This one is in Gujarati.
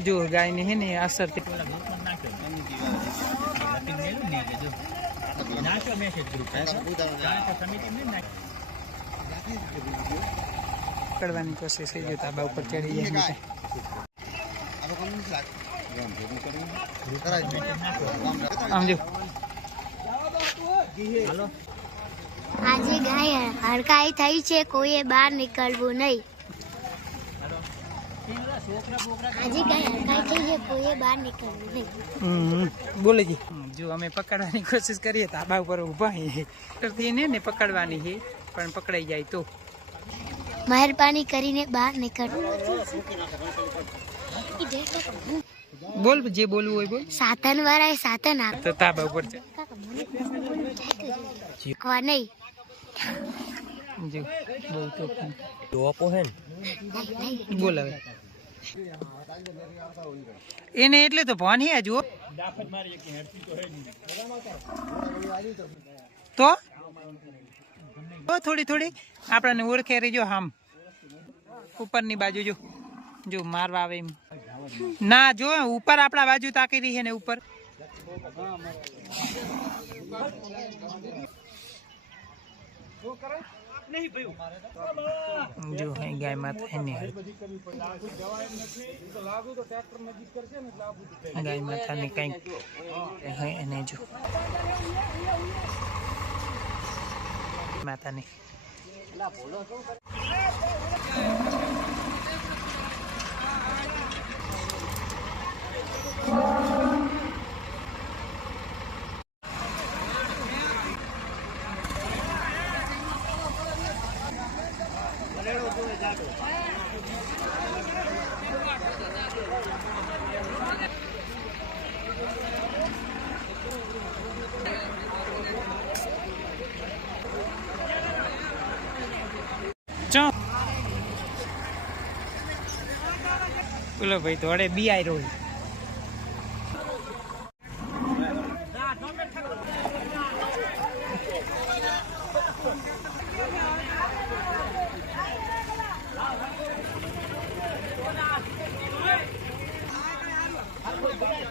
જો ગાયની હે ને અસરથી ઓલા ગ્રુપમાં નાખ્યો લખીને મેલું ને કે જો નાખ્યો મેસેજ ગ્રુપ કારણ કે સમિતિને નાખ્યો? પકડવાની કોશિશ થઈ જતા બા ઉપર ચડી જાય ને આમ જો. આજે ગાય હડકાઈ થઈ છે કોઈએ બહાર નીકળવું નહીં. આજે ગાય હડકાઈ થઈ છે કોઈએ બહાર નીકળવું નહીં. હમ, બોલે જી. જો અમે પકડવાની કોશિશ કરીએ તાબા ઉપર ઊભા છીએ ને ને પકડવાની છે પણ પકડાઈ જાય તો. મહેરબાની કરીને બહાર નીકળવું બોલ જે બોલવું હોય બોલ. સાધન વાળાએ સાધન તો તાબા ઉપર છે. નહીં. જો બહુ તો. ડોપો હે ને. બોલ હવે. એને એટલે તો ભણી હે જુઓ. તો? થોડી થોડી આપણને ઓળખે રહી જો આમ ઉપરની બાજુ જો જો મારવા આવે એમ. ના, જો, ઉપર આપણા બાજુ તાકી રહી છે ને ઉપર. જો અહીં ગાય માતા એની ગાય માતાને કંઈક હોય એને જો. માતાને. ચો બોલો ભાઈ થોડે બી આઈ Hey!